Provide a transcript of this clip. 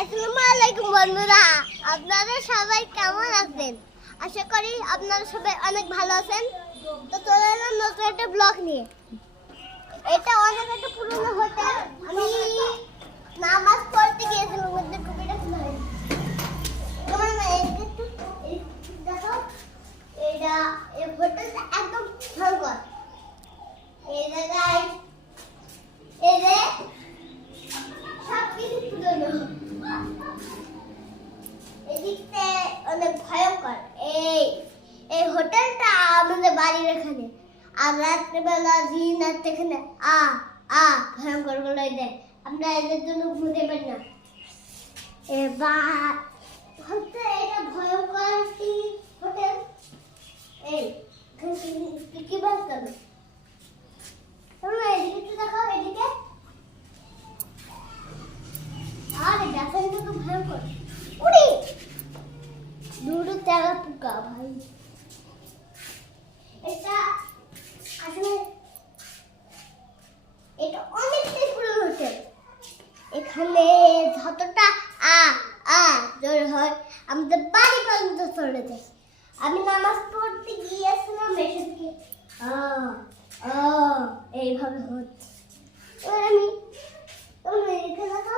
আসসালামু আলাইকুম বন্ধুরা, আপনারা সবাই কেমন আছেন? আশা করি আপনারা সবাই অনেক ভালো আছেন। তো চলে এলাম নতুন একটা ব্লগ নিয়ে। এটা অনেক একটা পুরনো হোটেল। আমি নামাজ পড়তে গিয়েছিলাম, মধ্যে টুপিটা খুলে হয়েছে। তোমার না দেখো, এটা এই হোটেলটা একদম ভয়ঙ্কর। এই জায়গায় এই যে সবকিছু পুরনো, এদিকতে অনেক ভয়ঙ্কর। এই এই হোটেলটা আমাদের বাড়ির এখানে, আর রাত্রেবেলা দিন রাত এখানে আ আ ভয়ঙ্কর বলে দেয়। আমরা এদের জন্য ঘুরতে পারি না। এবার হচ্ছে এটা ভয়ঙ্কর একটি হোটেল। এই কি বলতে হবে, তোমরা এদিকে দেখো, এদিকে আরে দেখেন তো ভয়ঙ্কর। উড়ি দুটো তেরা পোকা ভাই। এটা আসলে এটা অনেকটাই পুরো হোটেল। এখানে যতটা আ আ জোর হয় আমাদের বাড়ি পর্যন্ত চলে যায়। আমি নামাজ পড়তে গিয়েছিলাম, এসে থেকে এইভাবে হচ্ছে। এবার আমি এখানে দেখো,